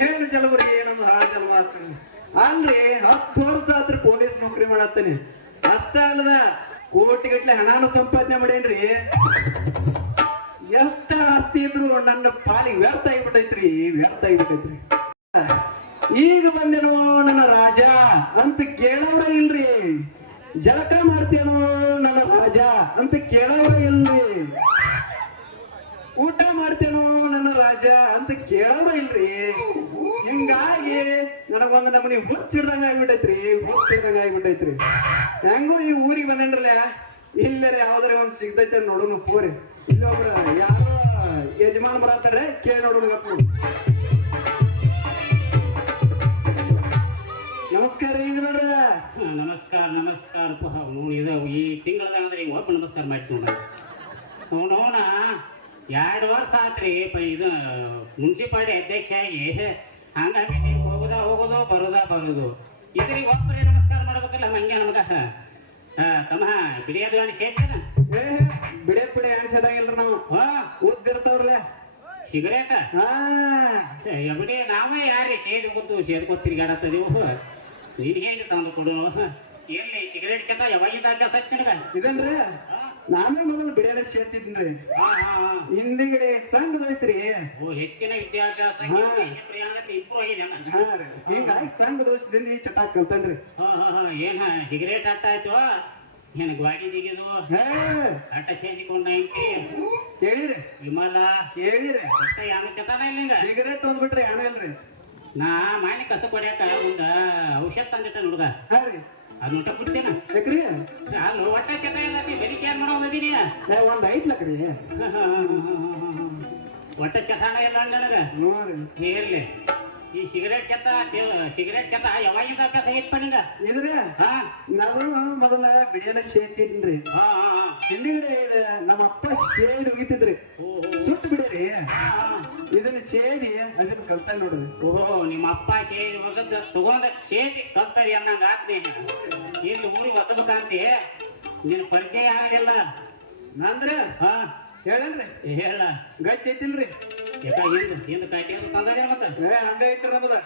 ಏನು ಜಲಬರಿ ಏನಂದು ಹಾಳ ಜಲವಾತ ಅಲ್ರಿ 10 ವರ್ಷ ಆತ್ರ ಪೊಲೀಸ್ ನೌಕರಿ ಮಾಡತ್ತೇನೆ ಅಷ್ಟ ಅಲ್ಲದ ಕೋಟಿಗಟ್ಲೆ ಹಣಾನು ಸಂಪಾದನೆ ಮಾಡೇನ್ರಿ ಎಷ್ಟ ಆಸ್ತಿ ಇದ್ರು ನನ್ನ ಪಾಲಿಗೆ ವ್ಯರ್ಥ ಆಗಿಬಿಟ್ಟೈತ್ರಿ ಈಗ ಬಂದೇನೋ ನನ್ನ ರಾಜ ಅಂತ ಕೇಳವ್ರ ಇಲ್ರಿ ಜಳಕ ಮಾಡ್ತೇನೋ ನನ್ನ ರಾಜ ಅಂತ ಕೇಳವ್ರ ಇಲ್ರಿ ಊಟ ಮಾಡ್ತೇನೋ ನನ್ನ ರಾಜ ಅಂತ ಕೇಳವ್ರ ಇಲ್ರಿ ಹಿಂಗಾಗಿ ನನಗೊಂದು ನಮ್ಮನಿ ಹುಚ್ಚಿಡ್ದಂಗ ಆಗ್ಬಿಟ್ಟೈತ್ರಿ ಹೆಂಗೋ ಈ ಊರಿಗೆ ಬಂದೇನ್ರಲ್ಲ ಇಲ್ಲರ ಯಾವ್ದಾರ ಒಂದ್ ಸಿಗ್ತೈತೆ ನೋಡೋನು ಹೋರಿ ಇಲ್ಲೊಬ್ರ ಯಾರೋ ಯಜಮಾನ್ ಬರತ್ತಾರೆ ಕೇಳಿ ನೋಡೋಣ ಗಪ್ಪ ನಮಸ್ಕಾರ ನೋಡ್ರ ನಮಸ್ಕಾರ ಇದು ಈ ತಿಂಗಳದಾಗ ಅಂದ್ರೆ ಈಗ ಒಬ್ಬ ನಮಸ್ಕಾರ ಮಾಡ್ತೀವಿ ನೋಡ 2 ವರ್ಷ ಆತ್ರಿ ಇದು ಮುನ್ಸಿಪಾಲಿಟಿ ಅಧ್ಯಕ್ಷ ಆಗಿ ಹಂಗಾಗಿ ನೀವು ಹೋಗೋದು ಬರೋದು ಇದ್ರಿಗೆ ಒಬ್ಬರೇ ನಮಸ್ಕಾರ ಮಾಡ್ಬೇಕಲ್ಲ ಹಂಗೆ ನಮಗ ತಮ್ಮ ಬಿಡಿಯೋದು ಅನ್ ಸೇರ್ತೇನ ಬಿಡಿ ಅನ್ಸದಾಗಿಲ್ರಿ ನಾವು ಓದ್ತಿರ್ತಾವ್ರಲ್ಲ ಸಿಗರೇಟ ಬಿಡಿ ನಾವೇ ಯಾರೇ ಸೇದ್ಕೊತ ತಿರ್ಗಾಡತ್ತದೀವು ನೀನ್ ಹೇಗೆ ತಂದು ಕೊಡು ಎಲ್ಲಿ ಸಿಗರೇಟ್ ಚಟ ಯಾವಾಗಿದ್ದ ಸತ್ಯನಗ ಇದನ್ರಿ ನಾವೇ ಮೊದಲು ಬಿಡಿಯೋದ ಸೇರ್ತಿದ್ರಿ ಹಿಂದಿಗಡೆ ಸಂಘ ದೋಸ್ತ್ರಿ ಹೆಚ್ಚಿನ ವಿದ್ಯಾಭ್ಯಾಸ ಇಂಪ್ರೂವ್ ಆಗಿದೆ ಹಿಂಗಾಗಿ ಸಂಘ ದೋಷದಿಂದ ಈ ಚಟ ಕಲ್ತನ್ರಿ ಏನ ಸಿಗರೇಟ್ ಅಟ್ಟ ಆಯ್ತು ಏನ ಗ್ವಾಡಿ ದಿಗಿದು ಅಟ್ಟ ಸೇರಿಕೊಂಡ ಕೇಳಿರಿ ವಿಮಲ ಕೇಳಿರಿ ಯಾನ ಚಟನ ಇಲ್ಲ ಸಿಗರೇಟ್ ಒಂದ್ಬಿಟ್ರಿ ಯಾನ ಇಲ್ರಿ ನಾ ಮಾನಿ ಕಸ ಕೊಡ್ಯಾಕ ಒಂದು ಔಷಧ ತಂದಿಟ್ಟ ಹುಡುಗ ಅದ್ ನೋಟ ಬಿಡ್ತೇನ ಯಾಕ್ರಿ ಅಲ್ಲ ಒಟ್ಟ ಚಟ ಏನತಿ ಬೆಳಿಗ್ಗೆ ಏನ್ ಮಾಡೋದೀನಿ ಒಂದ್ ಐತ್ಲಕ್ರಿ ಒಟ್ಟ ಚಟಾನ ಇಲ್ಲ ನನಗ ಹೇಳಿ ಈ ಸಿಗರೇಟ್ ಚಟ ಯಾವಾಗಿಂದ ಅಭ್ಯಾಸ ಐತ್ ನಿಂಗ ಇದ್ರಿ ನಾವು ಮೊದಲ ಬಿಡಿಯಲ್ಲ ಸೇರ್ತಿದ್ರಿ ಹಿಂದಿಗಡೆ ನಮ್ಮ ಅಪ್ಪ ಸೇಡಿ ಹೋಗಿತಿದ್ರಿ ಸುಟ್ಟು ಬಿಡಿರಿ ಇದನ್ನ ಸೇಡಿ ಅದನ್ನ ಕಲ್ತ ನೋಡ್ರಿ ಓಹೋ ನಿಮ್ಮ ಅಪ್ಪ ಸೇಡಿ ಹೋಗದ್ ತಗೊಂಡ ಸೇಡಿ ಕಲ್ತರಿ ಅನ್ನಂಗ ಆತ್ನಿ ಇಲ್ಲಿ ಊರಿಗೆ ಹೊಸಬೇಕಂತಿ ನಿನ್ ಪರಿಚಯ ಆಗಲಿಲ್ಲ ನಂದ್ರ ಹೇಳನ್ರಿ ಹೇಳ ಗಚ್ಚ ಐತಿಲ್ರಿ ಯಾಕ ಹಿಂದ ಕಾಯ್ತಿ ತಂದ್ರೆ ಮತ್ತೆ ಹಂಗ ಐತ್ರಿ ನಮ್ದ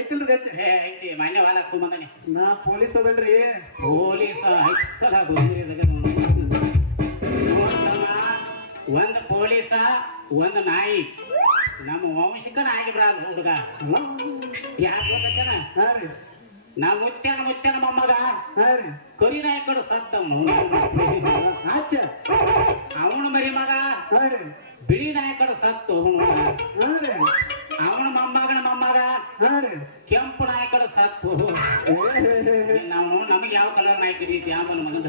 ಐತಿಲ್ರಿ ಗಚ್ಚ ಐತಿ ಮಾನ್ಯ ವಾಲ ಕುಂಬಂದನಿ ನಾ ಪೊಲೀಸ್ ಅದಲ್ರಿ ಪೊಲೀಸ್ ಒಂದ್ ಪೊಲೀಸ ಒಂದ್ ನಾಯಿ ನಮ್ಮ ವಂಶಿಕ ನಾಯಿ ಬಿಡ ಹುಡುಗ ಯಾಕೆ ಗೊತ್ತೇನ ನಾ ಮುತ್ಯನ ಮೊಮ್ಮಗ ಕರಿ ನಾಯಕರು ಸತ್ತವನು ಅವನು ಮರಿ ಮಗ ಬಿಳಿ ನಾಯಕರು ಸತ್ತು ಅವನ ಮೊಮ್ಮಗ ಕೆಂಪು ನಾಯಕರು ಸತ್ತು ನಾವು ನಮಗೆ ಯಾವ ಕಲರ್ ನಾಯಕ ರೀತಿ ಯಾವ ಮಗದ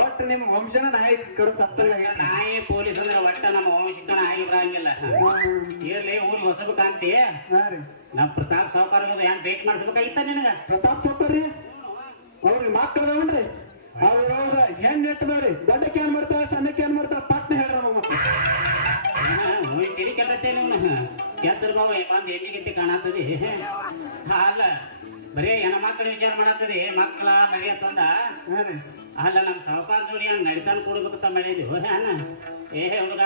ಒಟ್ಟು ನಿಮ್ಮ ವಂಶನ ನಾಯಕರು ಸತ್ತ ನಾಯಿ ಪೊಲೀಸ್ ಅಂದ್ರೆ ಒಟ್ಟ ನಮ್ಮ ವಂಶಿಕ ನಾಯಿ ಬರಂಗಿಲ್ಲ ಇರ್ಲಿ ಊರಿಗೆ ಹೊಸಬೇಕಂತಿ ನಾವ್ ಪ್ರತಾಪ್ ಸಾವುಕಾರ ಏನ್ ಬೇಕು ಮಾಡಿಸ್ಬೇಕಾಗಿತ್ತ ನಿನಗ ಪ್ರತಾಪ್ ಸಾವುಕಾರ್ರಿ ಅವ್ರಿಗೆ ಮಾತಾಡ್ದವನ್ರಿ ಅವ್ರ ಹೆಣ್ ನೆಟ್ಟದವ್ರಿ ದೊಡ್ಡಕ್ಕೆ ಏನ್ ಮಾಡ್ತಾವ ಸಣ್ಣಕ್ಕೆ ಏನ್ ಮಾಡ್ತಾವ ಪಟ್ನ ಹೇಳ್ರ ತಿರಿ ಕೆಟ್ಟತ್ತೆ ಕೆತ್ತರ್ ಬಾವ ಬಂದು ಎಲ್ಲಿಗಿಂತ ಕಾಣತ್ತದಿ ಅಲ್ಲ ಬರೇ ಹೆಣ್ಮಕ್ಳ ವಿಚಾರ ಮಾಡತ್ತದಿ ಮಕ್ಕಳ ಮರಿ ಅಂತಂದ ಅಲ್ಲ ನಮ್ ಸಾವುಕಾರ ಜೋಡಿ ನಡಿತಾನ ಕೊಡ್ಬೇಕಂತ ಮಾಡಿದ್ವಿ ಅನ್ನ ಹುಡುಗ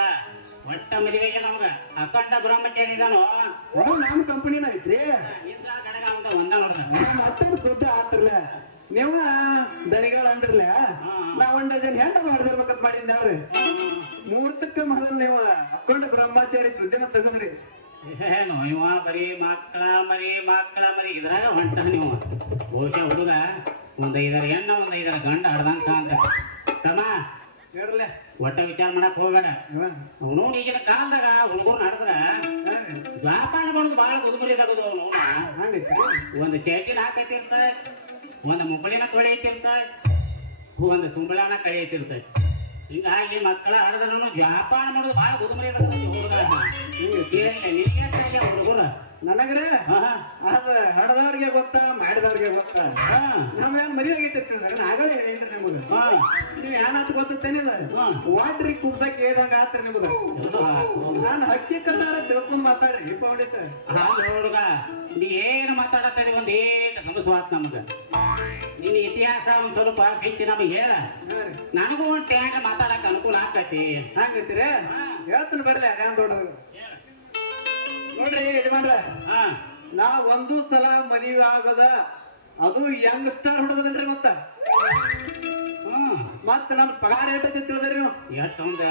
ಒಟ್ಟ ಮದುವೆಗೆ ನಮ್ಗ ಅಖಂಡ ಬ್ರಹ್ಮಚಾರಿ ಇದಾನು ನಮ್ಮ ಕಂಪನಿನ ಐತ್ರಿ ಒಂದ ನೋಡ್ದ ಮತ್ತೊಂದು ಸುದ್ದಿ ಆತ್ರಲ್ಲ ನೀವು ದನಿಗಳ ಅಂದ್ರಲ್ಲ ನಾ 1 ಡಜನ್ ಹೆಣ್ಣ ಹೊಡೆದಿರ್ಬೇಕಂತ ಮಾಡಿದ್ರಿ ಮುಹೂರ್ತಕ್ಕೆ ಮೊದಲು ನೀವು ಅಖಂಡ ಬ್ರಹ್ಮಚಾರಿ ಸುದ್ದಿನ ತೆಗದ್ರಿ ಏನು ಇವ ಬರೀ ಮಕ್ಕಳ ಮರಿ ಇದ್ರಾಗ ಹೊಂಟ ನೀವು ಬಹುಶಃ ಹುಡುಗ ಒಂದ್ 5 ಹೆಣ್ಣ ಒಂದ್ 5 ಗಂಡ ಹಡ್ದಂಗ ಅಂತ ತಮ್ಮ ಹೇಳ್ರಲ್ಲ ಒಟ್ಟ ವಿಚಾರ ಮಾಡಕ್ ಹೋಗ್ಬೇಡ ಅವನು ಈಗಿನ ಕಾಲದಾಗ ಹುಡುಗರು ನಡೆದ್ರ ವ್ಯಾಪಾರ ಮಾಡೋದು ಬಹಳ ಉದುಮರಿದಾಗದು ಅವನು ಒಂದು ಚೇಟಿನ ಹಾಕೈತಿರ್ತ ಒಂದು ಮುಕ್ಕಳಿನ ತೊಳೆಯತಿರ್ತ ಒಂದು ಸುಂಬಳನ ಕಳೆಯತಿರ್ತ ಹಿಂಗಾಗಿ ಮಕ್ಕಳ ಹಡದ್ರೂ ವ್ಯಾಪಾರ ಮಾಡೋದು ಬಹಳ ಉದುಮರಿದಾಗ ಹುಡುಗರು ನನಗ್ರೆ ಅದ ಹಡದವ್ರಿಗೆ ಗೊತ್ತ ಮಾಡಿದವ್ರಿಗೆ ಗೊತ್ತ ನಮ್ಗೆ ಮದುವೆ ಆಗೈತಿ ಆಗಲೇ ಹೇಳಿನ್ರಿ ನಿಮ್ಗೆ ನೀವ್ ಏನಾತ್ ಗೊತ್ತೇನೆ ವಾಟ್ರಿ ಕುಡ್ಸಕ್ ಹೇಳ್ದಂಗ ಆತ್ರಿ ನಿಮ್ಗ ನಾನು ಹಕ್ಕಿ ಕಲ್ಲಾರ ತಿಳ್ಕೊಂಡ್ ಮಾತಾಡ್ರಿ ಪೌಂಡಿತ ಹುಡುಗ ನೀ ಏನು ಮಾತಾಡತ್ತಾರೆ ಒಂದೇಟ ಸಮಸ್ವಾತ್ ನಮ್ಗ ನಿನ್ನ ಇತಿಹಾಸ ಒಂದ್ ಸ್ವಲ್ಪ ಹೆಚ್ಚಿ ನಮಗೆ ಹೇಳ ನನಗೂ ಒಂದ್ ಟ್ಯಾಂಕ್ ಮಾತಾಡಕ್ ಅನುಕೂಲ ಆಗ್ತೈತಿ ಹೆಂಗತಿ ಹಂಗೈತಿರಿ ಹೇಳ್ತೀನಿ ಬರ್ಲಿ ಅದೇನ್ ದೊಡ್ಡದು ನೋಡ್ರಿ ಯಜಮಾನ್ರ ಹಾ ನಾ ಒಂದು ಸಲ ಮದುವೆ ಆಗದ ಅದು ಯಂಗ್ ಸ್ಟಾರ್ ಹುಡುಗದಲ್ರಿ ಹ್ಮ್ ಮತ್ತ ನಮ್ ಪಗಾರ ಏಟೈತಿ ತಿಳಿದ್ರಿ ನೀವು ಎಷ್ಟು ಒಂದು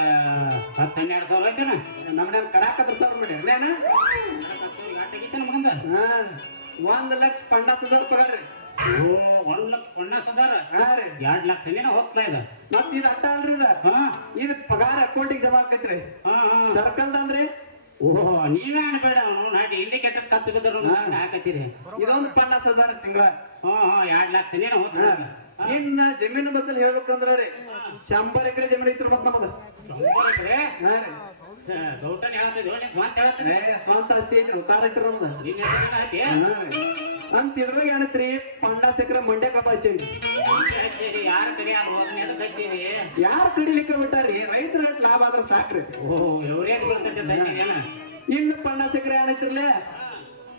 10-12 ಸಾವಿರ ಐತೆನ ನಮ್ಮನೆ ಕರಾಕತ್ರ ಸರ್ ಮಾಡಿ ಅಲ್ಲೇನ ನಮಗಂದ 1,50,000 ಪಗಾರ ರೀ ಓ 1,50,000 ಹಾ ರೀ 2 ಲಕ್ಷ ಏನ ಹೋಗ್ತಾ ಇದೆ ಮತ್ ಇದು ಅಟ್ಟ ಅಲ್ರಿ ಇದ ಹಾ ಇದು ಪಗಾರ ಅಕೌಂಟಿಗೆ ಜಮಾ ಆಕೈತ್ರಿ ಹಾ ಸರ್ಕಲ್ ಅಂದ್ರಿ ಓಹೋ ನೀವೇ ಅನ್ಬೇಡ ಅವನು ನಾಟಿ ಇಂಡಿಕೇಟರ್ ಕತ್ತು ಬಿದ್ದರು ಹಾಕತ್ತೀರಿ ಇದೊಂದು 50,000 ತಿಂಗಳ ಹ್ಞೂ 2 ಲಕ್ಷ ಏನ ಹೋಗ್ತಾ ಇನ್ನ ಜಮೀನು ಬದಲು ಹೇಳ್ಬೇಕಂದ್ರ ರೀ 100 ಎಕರೆ ಜಮೀನು ಐತ್ರಿ ಮತ್ ನಮಗ ಹಾ ರೀ ಗೌಟನ್ ಹೇಳ್ತಿದ್ವಿ ಸ್ವಂತ ಹೇಳ್ತೀನಿ ಸ್ವಂತ ಅಷ್ಟೇ ಐತ್ರಿ ಉತ್ತಾರ ಐತ್ರಿ ನಮ್ದು ನಿನ್ನ ಅಂತ ಇದ್ರಾಗ ಏನತ್ರಿ 50 ಎಕರೆ ಮಂಡ್ಯ ಕಬ್ಬ ಹಚ್ಚೇನ್ರಿ ಯಾರ ಕಡೆ ಹಚ್ಚಿರಿ ಯಾರು ಕಡಿಲಿಕ್ಕೆ ಬಿಟ್ಟಾರಿ ರೈತರ ಲಾಭ ಆದ್ರ ಸಾಕ್ರಿ ಓಹೋ ಎವ್ರೇನ್ ಬರ್ತೈತೆ ಇನ್ನು 50 ಎಕರೆ ಏನೈತ್ರಿಲೇ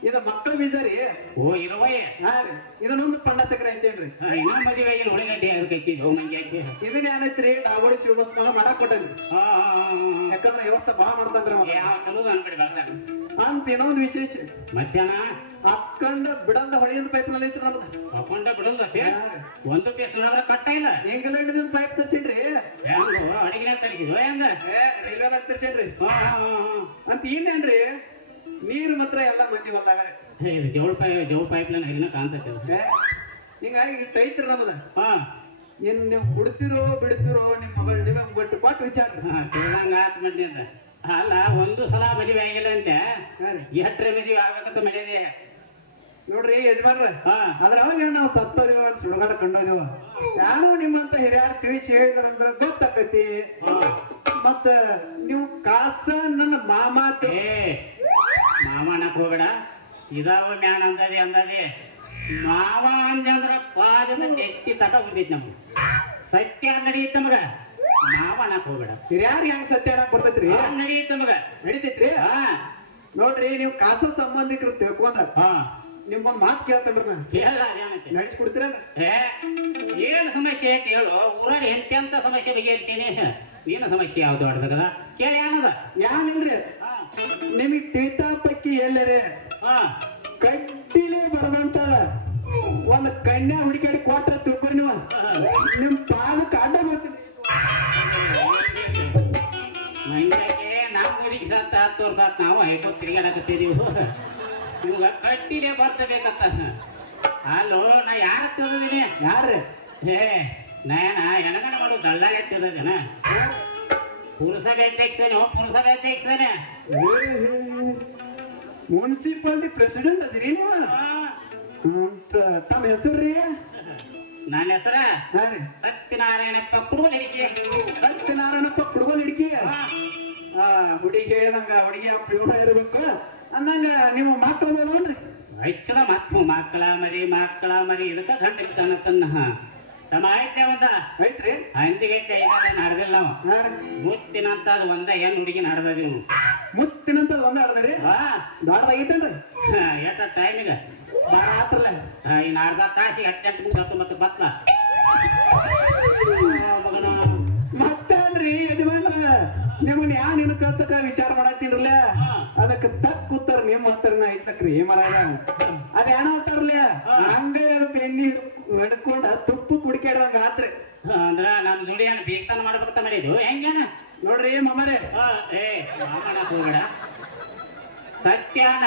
ಇದ ಮಕ್ಕಳ ಬೀಜ ರೀ ಓ ಇರುವಯ್ಯ ಹಾ ರೀ ಇದನ್ನೊಂದು 50 ಎಕರೆ ಹಚ್ಚೇನ್ರಿ ಇನ್ನ ಮದುವೆ ಆಗಿಲ್ಲ ಹುಡುಗಂಟಿ ಅದಕ್ಕೆ ಹಚ್ಚಿದ್ದು ಮಂಗೆ ಹಾಕಿ ಇದನ್ನ ಏನೈತ್ರಿ ಡಾಗೋಳಿ ಶಿವಬಸ್ಮ ಮಾಡಕ್ ಕೊಟ್ಟನ್ರಿ ಯಾಕಂದ್ರೆ ವ್ಯವಸ್ಥೆ ಬಾಳ ಮಾಡ್ತಾನ್ರಿ ಅವ ಯಾವ ಚಲೋ ಅನ್ಬಿಡಿ ಬರ್ತಾನೆ ಅಂತ ಇನ್ನೊಂದು ವಿಶೇಷ ಮಧ್ಯಾಹ್ನ ಅಕ್ಕಂಡ ಬಿಡಂದ ಹೊಳೆಯಿಂದ ಪೈಪ್ ನಲ್ಲಿ ಐತ್ರಿ ನಮ್ದು ಹಾಕೊಂಡ ಬಿಡಲ್ಲ ಒಂದು ಪೀಸ್ ಕಟ್ಟ ಇಲ್ಲ ಇಂಗ್ಲೆಂಡ್ ಪೈಪ್ ತರ್ಸಿನ್ರಿ ಹೆಂಗು ಅಡಿಗೆ ತರಿಸಿದ್ವು ಹೆಂಗ ರೈಲ್ವೆದಾಗ ತರ್ಸೇನ್ರಿ ಅಂತ ಇನ್ನೇನ್ರಿ ನೀರು ಮಾತ್ರ ಎಲ್ಲ ಮಂದಿ ಬಂದಾಗ್ರಿ ಇದು ಜವಳ ಪೈಪ್ ಲೈನ್ ಹರಿನ ಕಾಣ್ತೈತೆ ಹಿಂಗಾಗಿ ಇಷ್ಟ ಐತ್ರಿ ನಮ್ದ ಹಾ ಏನ್ ನೀವು ಕುಡ್ತಿರೋ ಬಿಡ್ತಿರೋ ನಿಮ್ ಮಗಳು ನೀವೇ ಬಿಟ್ಟು ಕೊಟ್ಟು ವಿಚಾರ ತಿಳ್ದಂಗ ಆತ್ ಮಂದಿ ಅಂತ ಅಲ್ಲ ಒಂದು ಸಲ ಮದುವೆ ಆಗಿಲ್ಲ ಅಂತೆ ಎಟ್ರೆ ಮದುವೆ ಆಗ್ಬೇಕಂತ ಮನೆಯದೇ ನೋಡ್ರಿ ಯಜಮಾನ್ರ ಹಾ ಆದ್ರೆ ಅವಾಗ ನಾವು ಸತ್ತೋದೇವ ಸುಡುಗಾಡ ಕಂಡೋದೇವ ಯಾರು ನಿಮ್ಮಂತ ಹಿರಿಯರು ತಿಳಿಸಿ ಹೇಳಿದ್ರಂದ್ರ ಗೊತ್ತಾಕತಿ ಮತ್ತ ನೀವು ಕಾಸ ನನ್ನ ಮಾಮಾತ ಮಾಮನಕ್ ಹೋಗಬೇಡ ಇದಾವ ಮ್ಯಾನ್ ಅಂದದೆ ಮಾವ ಅಂದ್ರ ಪಾದದ ಎತ್ತಿ ತಕ ಬಂದಿತ್ತು ನಮ್ಗೆ ಸತ್ಯ ನಡೀತ ಮಗ ಮಾವನಕ್ ಹೋಗಬೇಡ ಹಿರಿಯಾರು ಹೆಂಗ್ ಸತ್ಯ ಅನ್ನಕ್ ಬರ್ತೈತ್ರಿ ನಡೀತ ಮಗ ನಡೀತೈತ್ರಿ ನೋಡ್ರಿ ನೀವು ಕಾಸ ಸಂಬಂಧಿಕರು ತಿಳ್ಕೊಂಡ ಹಾ ನಿಮ್ಗೊಂದ್ ಮಾತು ಕೇಳ್ತೇನ್ರಿ ನಾ ಕೇಳ ನಡೆಸ್ಕೊಡ್ತೀರ ಏನ್ ಸಮಸ್ಯೆ ಐತಿ ಹೇಳು ಊರಲ್ಲಿ ಎಂತೆಂತ ಸಮಸ್ಯೆ ಬಗೆಹರಿಸೀನಿ ನೀನು ಸಮಸ್ಯೆ ಯಾವ್ದು ಆಡ್ದದ ಕೇಳಿ ಏನದ ಯಾನಿಲ್ರಿ ನಿಮಗ್ ತೀತಾಪಕ್ಕಿ ಎಲ್ಲರೇ ಕಟ್ಟಿಲೆ ಬರದಂತ ಒಂದ್ ಕನ್ಯಾ ಹುಡುಕಾಡಿ ಕೊಟ್ಟ ತಿಳ್ಕೊರಿ ನೀವು ನಿಮ್ ಪಾದಕ್ಕೆ ಅಡ್ಡ ಬರ್ತೀನಿ ನಮ್ಮ ಊರಿಗೆ ಸತ್ತ 10 ವರ್ಷ ಆತ್ ನಾವು ಐವತ್ತು ತಿರುಗಾಡಕತ್ತಿದೀವಿ ಇವಾಗ ಕಟ್ಟಿಲೆ ಬರ್ತಬೇಕಂತ ಅಲ್ಲೋ ನಾ ಯಾರ ತಿಳ್ದಿನಿ ಯಾರ್ರಿ ನಾಯನ ಎನಗಣ ಮಾಡು ದಳ್ಳಾಗ ತಿಳ್ದೇನ ಪುರಸಭೆ ಅಧ್ಯಕ್ಷನೇ ಮುನ್ಸಿಪಾಲಿಟಿ ಪ್ರೆಸಿಡೆಂಟ್ ಅದಿರಿ ನೀವು ಅಂತ ತಮ್ಮ ಹೆಸರು ರೀ ನನ್ನ ಹೆಸರ ಹಾ ರೀ ಸತ್ಯನಾರಾಯಣಪ್ಪ ಕುಡುಗಲ್ ಹಿಡಿಕೆ ಸತ್ಯನಾರಾಯಣಪ್ಪ ಕುಡುಗಲ್ ಹಿಡಿಕೆ ಹುಡುಗಿ ಹೇಳ್ದಂಗ ಹುಡುಗಿ ಪ್ಯೂಡ ಇರ್ಬೇಕು ಅಂದಂಗ ನೀವು ಮಕ್ಕಳು ನೋಡ್ರಿ ಹೆಚ್ಚಿನ ಮಕ್ಕಳ ಮರಿ ಇದಕ್ಕ ಗಂಟೆ ಸಮಾಹಿತ್ಯ ಒಂದ ಐತ್ರಿ ಹಂದಿಗೆ ನಡೆದಿಲ್ಲ ನಾವು ಮುತ್ತಿನಂತ ಒಂದ ಹೆಣ್ಣು ಹುಡುಗಿ ನಡೆದೀವಿ ಮುತ್ತಿನಂತ ಒಂದ ಆಡದ್ರಿ ದಾಡದಾಗೈತೇನ್ರಿ ಎಷ್ಟ ಟೈಮಿಗೆ ಆತ್ರಲ್ಲ ಇನ್ನು ಅರ್ಧ ತಾಸಿಗೆ 18-19 ಬತ್ಲ ಮತ್ತೇನ್ರಿ ಯಜಮಾನ್ರ ನಿಮ್ಮನ್ನ ಯಾ ನಿನ್ನ ಕಲ್ತಕ ವಿಚಾರ ಮಾಡತ್ತೀನ್ರಲ್ಲ ಅದಕ್ಕೆ ತಕ್ಕ ಉತ್ತರ ನಿಮ್ಮ ಹತ್ರನ ಐತಕ್ರಿ ಮರಾಯ ಅದ ಏನ ಅಂತಾರಲ್ಲ ಹಂಗ ಬೆನ್ನಿ ಹಿಡ್ಕೊಂಡ ತುಪ್ಪ ಕುಡಿಕಾಡ್ದಂಗ ಆತ್ರಿ ಅಂದ್ರ ನಮ್ ಜೋಡಿಯನ್ನ ಬೇಕ್ತಾನ ಮಾಡ್ಬೇಕಂತ ಮಾಡಿದ್ವು ಹೆಂಗೇನ ನೋಡ್ರಿ ಮಮ್ಮರೇ ಮಾಮನ ಹೋಗಬೇಡ ಸತ್ಯಾನ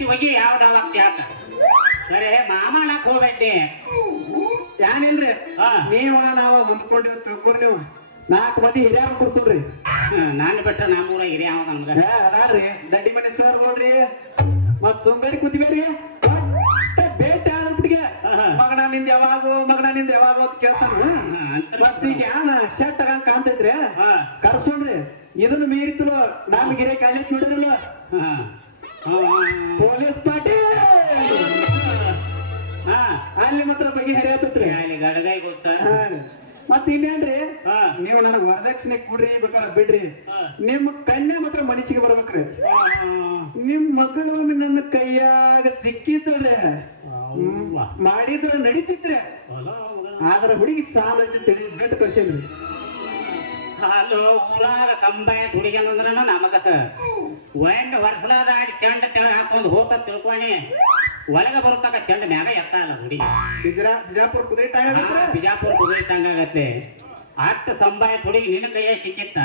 ಶಿವಗಿ ಯಾವ ಡಾವಾಗ್ತಿ ಯಾಕ ಸರಿ ಮಾಮನಕ್ ಹೋಗ್ಬೇಡಿ ಏನಿಲ್ರಿ ನೀವ ನಾವ ಹೊಂದ್ಕೊಂಡಿವ್ ತಿಳ್ಕೊಂಡ್ ನೀವು 4 ಮಂದಿ ಹಿರಿಯರ್ ಕೊಡ್ಸಲ್ರಿ ನಾನು ಬಿಟ್ರ ನಮ್ಮೂರ ಹಿರಿಯ ನಮ್ಗ ಅದಾರ್ರಿ ದಡ್ಡಿ ಮನೆ ಸರ್ ನೋಡ್ರಿ ಮತ್ ಸೋಂಬೇರಿ ಕುದಿಬೇರಿ ಬೇಟೆ ಆಗ್ಬಿಟ್ಟಿಗೆ ಮಗನ ನಿಂದ ಯಾವಾಗೋ ಅಂತ ಕೇಳ್ತಾನ ಮತ್ ಈಗ ಯಾನ ಶರ್ಟ್ ತಗಂಗ್ ಕಾಣ್ತೈತ್ರಿ ಕರ್ಸೋಣ್ರಿ ಇದನ್ನ ಮೀರಿತಲೋ ನಮ್ ಗಿರೆ ಕಾಲೇಜ್ ನೋಡಿರಲ್ಲ ಪೊಲೀಸ್ ಪಾರ್ಟಿ ಅಲ್ಲಿ ಮಾತ್ರ ಬಗೆಹರಿಯತ್ರಿ ಗಡಗೈ ಗೊತ್ತ ಮತ್ ಇನ್ನೇನ್ರಿ ನೀವು ನನಗ್ ವರದಕ್ಷಿಣೆ ಕೊಡ್ರಿ ಬೇಕಾದ್ರೆ ಬಿಡ್ರಿ ನಿಮ್ ಕನ್ಯಾ ಮಾತ್ರ ಮನಸ್ಸಿಗೆ ಬರ್ಬೇಕ್ರಿ ನಿಮ್ ಮಗಳು ನನ್ನ ಕೈಯಾಗ ಸಿಕ್ಕಿದ್ರೆ ಮಾಡಿದ್ರ ನಡೀತಿದ್ರೆ ಆದ್ರ ಹುಡುಗಿ ಸಾಲ ಬಿಟ್ಟು ಕಳ್ಸೇನ್ರಿ ಅಲ್ಲೋ ಊರಾಗ ಸಂಬಾಯ ಹುಡುಗನಂದ್ರ ನಮಗ ಒಂದ್ ವರ್ಷಲಾದ ಆಡಿ ಚೆಂಡ ತೆಳಗ್ ಹಾಕೊಂಡು ಹೋತ ತಿಳ್ಕೊಂಡಿ ಒಳಗ ಬರುತ್ತಾಕ ಚೆಂಡ ಮ್ಯಾಗ ಎತ್ತ ಅಲ್ಲ ಹುಡುಗಿ ಬಿಜಾಪುರ ಕುದುರೆ ಟೈಮ್ ಬಿಜಾಪುರ ಕುದುರೆ ತಂಗಾಗತ್ತೆ ಅಷ್ಟು ಸಂಬಾಯ ಹುಡುಗಿ ನಿನ್ನ ಕೈಯ ಸಿಕ್ಕಿತ್ತ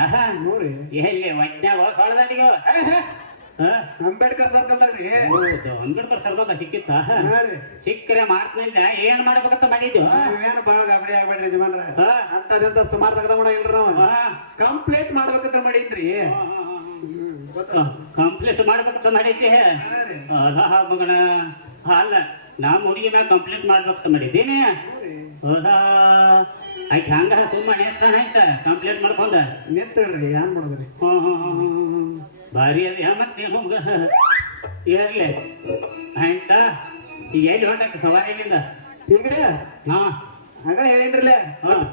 ನೋಡ್ರಿ ಎಲ್ಲಿ ಒಟ್ನ್ಯಾಗ ಸೊಳದಾಡಿಗೋ ಅಂಬೇಡ್ಕರ್ ಸರ್ಕಲ್ದಾಗ್ರಿ ಅಂಬೇಡ್ಕರ್ ಸರ್ಕಲ್ ಸಿಕ್ಕಿತ್ತ ಹಾ ರೀ ಸಿಕ್ಕರೆ ಮಾತಿನಿಂದ ಏನ್ ಮಾಡ್ಬೇಕಂತ ಮಾಡಿದ್ದು ನೀವೇನು ಬಾಳ ಗಾಬರಿ ಆಗ್ಬೇಡ್ರಿ ಯಜಮಾನ್ರ ಅಂತದಂತ ಸುಮಾರು ತೆಗ್ದ ಮಾಡ ಇಲ್ರಿ ನಾವು ಕಂಪ್ಲೇಂಟ್ ಮಾಡ್ಬೇಕಂತ ಮಾಡಿದ್ರಿ ಕಂಪ್ಲೇಂಟ್ ಮಾಡ್ಬೇಕಂತ ಮಾಡಿದ್ದೆ ಮಗನ ಅಲ್ಲ ನಮ್ಮ ಹುಡುಗಿ ಮ್ಯಾಗ ಕಂಪ್ಲೇಂಟ್ ಮಾಡ್ಬೇಕಂತ ಮಾಡಿದ್ದೀನಿ ಹೌದಾ ಆಯ್ತು ಹಂಗ ಸುಮ್ಮನೆ ಆಯ್ತ ಕಂಪ್ಲೇಂಟ್ ಮಾಡ್ಕೊಂಡ ನಿಂತೇಳ್ರಿ ಏನ್ ಮಾಡಿದ್ರಿ ಭಾರಿ ಅದ ಮತ್ತೆ ಹುಂಗ ಇರ್ಲಿ ಆಯ್ತಾ ಈಗ ಎಲ್ಲಿ ಹೊಂಟಕ್ಕೆ ಸವಾರಿಲಿಂದ ಈಗ್ರಿ ಹಾ ಹಂಗ ಹೇಳಿನ್ರಲ್ಲ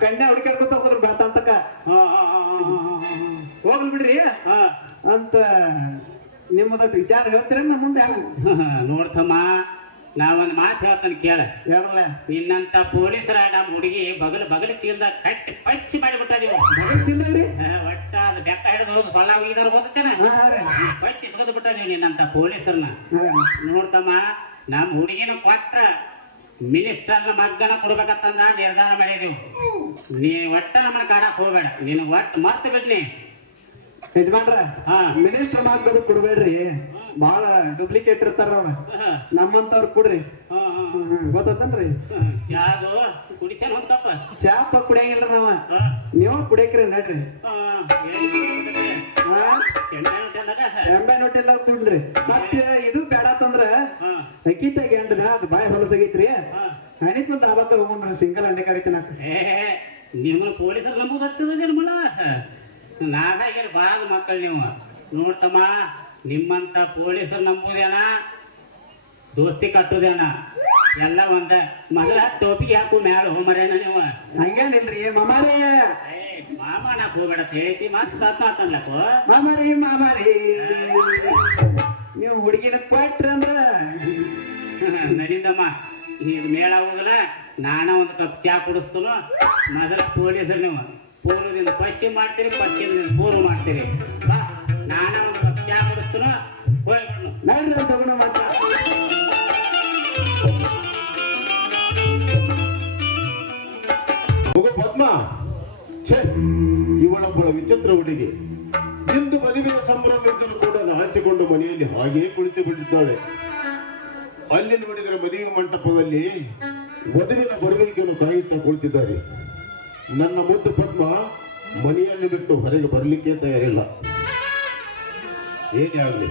ಕನ್ಯಾ ಹುಡುಕ್ಯಾಡ್ಕೊತ ಹೋದ್ರ ಬೆಳ್ತ ಅಂತಕ ಹೋಗ್ಲಿ ಬಿಡ್ರಿ ಅಂತ ನಿಮ್ಮದೊಟ್ಟು ವಿಚಾರ ಹೇಳ್ತೀರ ನಮ್ಮ ಮುಂದೆ ನೋಡ್ತಮ್ಮ ನಾವೊಂದು ಮಾತು ಹೇಳ್ತಾನೆ ಕೇಳ ಹೇಳಲ್ಲ ನಿನ್ನಂತ ಪೊಲೀಸರ ನಮ್ಮ ಹುಡುಗಿ ಬಗಲು ಚೀಲ್ದಾಗ ಕಟ್ಟಿ ಪಚ್ಚಿ ಮಾಡಿಬಿಟ್ಟ ನೀವು ಚಿಲ್ಲರಿ ಒಟ್ಟ ಅದು ಬೆಕ್ಕ ಹಿಡಿದು ಹೋಗಿ ಸೊಳ್ಳ ಹೋಗಿದಾರ ಹೋಗ್ತೇನೆ ಪಚ್ಚಿ ತೆಗೆದು ಬಿಟ್ಟ ನೀವು ನಿನ್ನಂತ ಪೊಲೀಸರನ್ನ ನೋಡ್ತಮ್ಮ ನಮ್ಮ ಹುಡುಗಿನ ಕೊಟ್ಟ ಮಿನಿಸ್ಟರ್ನ ಮಗ್ಗನ ಕೊಡ್ಬೇಕಂತಂದ ನಿರ್ಧಾರ ಮಾಡಿದೀವಿ ನೀ ಒಟ್ಟ ನಮ್ಮನ್ನ ಕಾಡಕ್ ಹೋಗ್ಬೇಡ ನೀನು ಒಟ್ಟು ಮರ್ತು ಬಿಡ್ನಿ ಯಜಮಾನ್ರ ಮಿನಿಸ್ಟರ್ ಮಾಡ್ಬೇಕು ಕೊಡ್ಬೇಡ್ರಿ ಬಾಳ ಡೂಪ್ಲಿಕೇಟ್ ಇರ್ತಾರ ಅವ್ರ ನಮ್ಮಂತವ್ರ ಕೊಡ್ರಿ ಗೊತ್ತನ್ರಿ ಚಾದು ಕುಡಿತೇನೆ ಹೊಂತಪ್ಪ ಚಾಪ ಕುಡಿಯಂಗಿಲ್ರಿ ನಾವ ನೀವು ಕುಡಿಯಕ್ರಿ ನಡ್ರಿ ಎಂಬೈ ನೋಟಿಲ್ಲ ಕುಡ್ರಿ ಮತ್ತೆ ಇದು ಬೇಡತ್ತಂದ್ರ ಅಕ್ಕಿತಾಗಿ ಅಂದ್ರ ಅದು ಬಾಯಿ ಹೊಲಸಾಗೈತ್ರಿ ಅನಿತ್ ಮುಂದೆ ಆವತ್ತ ಹೋಗ್ರಿ ಸಿಂಗಲ್ ಅಂಡೆ ಕರಿತೀನಿ ನಿಮ್ಮನ್ನ ಪೊಲೀಸರು ನಂಬುದು ಹತ್ತದ ನಿರ್ಮಲ ನಾಗಾಗಿರ ಬಾಳ ಮಕ್ಕಳು ನೀವು ನೋಡ್ತಮ್ಮ ನಿಮ್ಮಂತ ಪೊಲೀಸರು ನಂಬುದೇನ ದೋಸ್ತಿ ಕಟ್ಟುದೇನ ಎಲ್ಲ ಒಂದ ಮೊದಲ ಟೋಪಿಗೆ ಹಾಕು ಮ್ಯಾಲ ಹೋಮರೇನ ನೀವು ಹಂಗೇನಿಲ್ರಿ ಮಾಮಾರಿ ಮಾಮ ನಾಕ್ ಹೋಗ್ಬೇಡ ಹೇಳ್ತಿ ಮತ್ ಮಾತನ್ಲಕ್ಕೋ ಮಾಮಾರಿ ನೀವು ಹುಡುಗಿನ ಕೊಟ್ರ ಅಂದ್ರ ನಡೀತಮ್ಮ ಈಗ ಮೇಳ ಹೋಗಲ್ಲ ನಾನ ಒಂದು ಕಪ್ ಚಾ ಕುಡಿಸ್ತನು ಮೊದಲ ಪೊಲೀಸರು ನೀವು ಪೂರ್ವದಿಂದ ಪಶ್ಚಿಮ ಮಾಡ್ತೀರಿ ಪಶ್ಚಿಮದಿಂದ ಪೂರ್ವ ಮಾಡ್ತೀರಿ ಬಾ ನಾನ ಒಂದು ಕಪ್ ಚಾ ಕುಡಿಸ್ತನು ಹೋಗ್ಬಿಡ್ನು ನೋಡ್ರಿ ತಗೊಂಡು ಮಾತ್ರ ಪದ್ಮ ಇವಳೊಬ್ಬಳ ವಿಚಿತ್ರ ಹುಡುಗಿ ಇಂದು ಮದುವೆಯ ಸಂಭ್ರಮವಿದ್ದರೂ ಕೂಡ ನಾಚಿಕೊಂಡು ಮನೆಯಲ್ಲಿ ಹಾಗೆಯೇ ಕುಳಿತು ಬಿಟ್ಟಿದ್ದಾಳೆ. ಅಲ್ಲಿ ನೋಡಿದರೆ ಮದುವೆ ಮಂಟಪದಲ್ಲಿ ವಧುವಿನ ಬರುವಿಕೆಯನ್ನು ಕಾಯುತ್ತಾ ಕುಳಿತಿದ್ದಾರೆ. ನನ್ನ ಮುದ್ದು ಪದ್ಮ ಮನೆಯಲ್ಲಿ ಬಿಟ್ಟು ಹೊರಗೆ ಬರಲಿಕ್ಕೆ ತಯಾರಿಲ್ಲ. ಏನೇ ಆಗಲಿ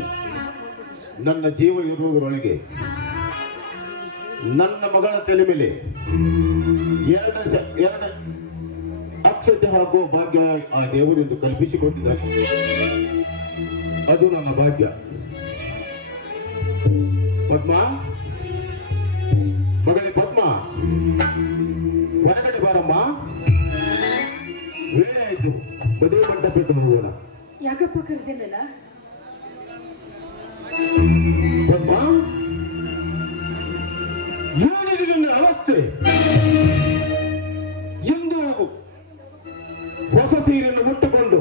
ನನ್ನ ಜೀವ ಇರುವುದರೊಳಗೆ ನನ್ನ ಮಗಳ ತಲೆ ಮೇಲೆ ಎರಡು ಅಕ್ಷತೆ ಹಾಕುವ ಭಾಗ್ಯ ಆ ದೇವರೆಂದು ಕಲ್ಪಿಸಿಕೊಟ್ಟಿದ್ದಾರೆ. ಅದು ನನ್ನ ಭಾಗ್ಯ. ಪದ್ಮ, ಮಗಳೇ ಪದ್ಮ, ಹೊರಗಡೆ ಬಾರಮ್ಮ. ವೇಳೆ ಆಯ್ತು, ಮದುವೆ ಮಂಟಪಕ್ಕೆ ಹೋಗೋಣ. ಯಾಕಪ್ಪ ಕರೆದಿಲ್ಲ? ಪದ್ಮ, ಏನಿದೆ ನನ್ನ ಅವಸ್ಥೆ? ಇಂದು ಹೊಸ ಸೀರೆಯನ್ನು ಉಟ್ಟುಕೊಂಡು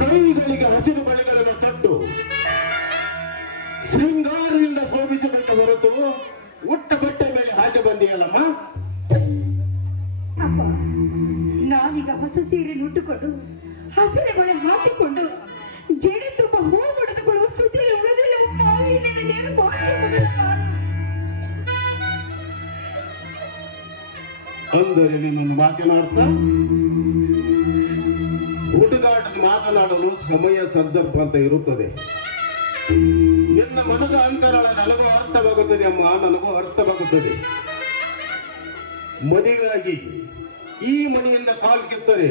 ಕೈಗಳಿಗೆ ಹಸಿರು ಬಳೆಗಳನ್ನು ತೊಟ್ಟು ಶೃಂಗಾರದಿಂದ ಶೋಭಿಸಬೇಕು ಹೊರತು ಉಟ್ಟ ಬಟ್ಟೆ ಮೇಲೆ ಹಾಗೆ ಬಂದಿಯಲ್ಲಮ್ಮ. ಅಪ್ಪ, ನಾವೀಗ ಹೊಸ ಸೀರೆ ಉಟ್ಟುಕೊಂಡು ಹಸಿರು ಬಳೆ ಹಾಕಿಕೊಂಡು ಜಡೆ ತುಂಬ ಹೂ ಹೊಡೆದುಕೊಳ್ಳುವ ಸ್ಥಿತಿಯಲ್ಲಿ ಉಳಿದಿಲ್ಲವಪ್ಪ. ಅಂದರೆ ನಿನ್ನನ್ನು ಮಾತನಾಡ್ತಾ ಹುಡುಗಾಟ ಮಾತನಾಡಲು ಸಮಯ ಸಂದರ್ಭ ಅಂತ ಇರುತ್ತದೆ. ನಿನ್ನ ಮನದ ಅಂತರಾಳ ನನಗೂ ಅರ್ಥವಾಗುತ್ತದೆ ಅಮ್ಮ, ನನಗೂ ಅರ್ಥವಾಗುತ್ತದೆ. ಮದುವೆಯಾಗಿ ಈ ಮನೆಯಿಂದ ಕಾಲು ಕಿತ್ತರೆ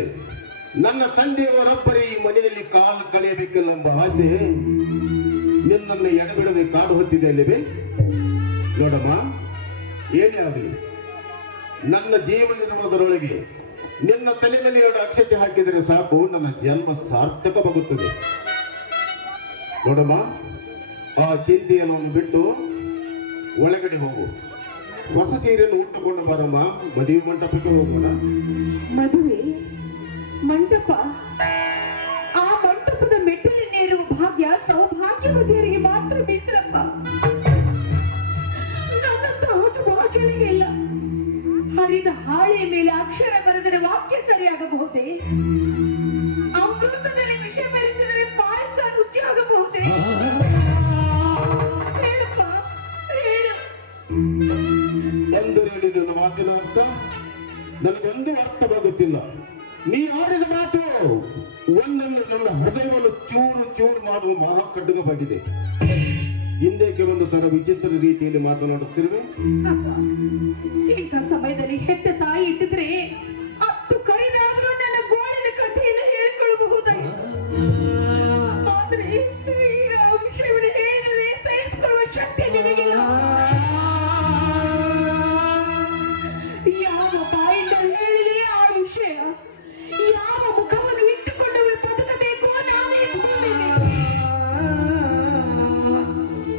ನನ್ನ ತಂದೆಯವರೊಬ್ಬರೇ ಈ ಮನೆಯಲ್ಲಿ ಕಾಲು ಕಳೆಯಬೇಕಿಲ್ಲ ಎಂಬ ಆಸೆ ನಿನ್ನನ್ನು ಎಡಬಿಡದೆ ಕಾಡು ಹೊತ್ತಿದೆ ಅಲ್ಲವೇ? ನೋಡಮ್ಮ, ಏನೇ ಆಗಲಿ ನನ್ನ ಜೀವ ಇರುವುದರೊಳಗೆ ನಿನ್ನ ತಲೆ ಮೇಲೆ ಎರಡು ಅಕ್ಷತೆ ಹಾಕಿದರೆ ಸಾಕು, ನನ್ನ ಜನ್ಮ ಸಾರ್ಥಕವಾಗುತ್ತದೆ. ನೋಡಮ್ಮ, ಆ ಚಿಂತೆಯನ್ನು ಬಿಟ್ಟು ಒಳಗಡೆ ಹೋಗು. ಹೊಸ ಸೀರೆಯನ್ನು ಉಟ್ಟುಕೊಂಡು ಬರಮ್ಮ, ಮದುವೆ ಮಂಟಪಕ್ಕೆ ಹೋಗೋಣ. ಮದುವೆ ಮಂಟಪ ಅಲ್ಲಪ್ಪ. ಆ ಮಂಟಪದ ಮೆಟ್ಟಿಲನ್ನೇರುವ ಭಾಗ್ಯ ಸೌಭಾಗ್ಯವತಿಯರಿಗೆ ಮಾತ್ರ ಮೀಸಲಪ್ಪ. ನನ್ನಂತ ಒಂದು ಭಾಗ್ಯನಿಗೆ ಇಲ್ಲ. ಹರಿದ ಹಾಳೆಯ ಮೇಲೆ ಅಕ್ಷರ ಬರೆದರೆ ವಾಕ್ಯ ಸರಿಯಾಗಬಹುದೇ? ಅಮೃತದಲ್ಲಿ ವಿಷ ಬೆರೆಸಿದರೆ ಪಾಯಸ ರುಚಿಯಾಗಬಹುದೇ? ಹೇಳಪ್ಪ, ಹೇಳು. ಎಂದು ಹೇಳಿದ ಮಾತಿನ ಅರ್ಥ ನನಗೊಂದು ಅರ್ಥವಾಗುತ್ತಿಲ್ಲ. ನೀ ಆಡಿದ ಮಾತು ಒಂದನ್ನು ನನ್ನ ಹೃದಯವನ್ನು ಚೂರು ಚೂರು ಮಾಡುವ ಮಹಾ ಖಡ್ಗವಾಗಿದೆ. ಹಿಂದಕ್ಕೆ ಒಂದು ತರ ವಿಚಿತ್ರ ರೀತಿಯಲ್ಲಿ ಮಾತನಾಡುತ್ತಿರುವೆ. ಅಪ್ಪ, ಇಂಥ ಸಮಯದಲ್ಲಿ ಹೆತ್ತ ತಾಯಿ ಇಟ್ಟಿದ್ರೆ ಅತ್ತು ಕರೆದಾದ್ರೂ ನನ್ನ ಗೋಳಿನ ಕಥೆಯನ್ನು ಹೇಳಿಕೊಳ್ಳಬಹುದಾಗಿತ್ತು. ಆದ್ರೆ ಈಗ ಆ ವಿಷಯವನ್ನು ಹೇಳಿದರೆ ಸಹಿಸಿಕೊಳ್ಳುವ ಶಕ್ತಿ ನಿನಗಿಲ್ಲ. ಯಾವ ಬಾಯಿಂದ ಹೇಳಿದೆ ಆ ವಿಷಯ, ಯಾವ ಮುಖವನ್ನು ಇಟ್ಟುಕೊಂಡು ಬದುಕಬೇಕು ನಾವೇ ಭೂಮಿಗೆ.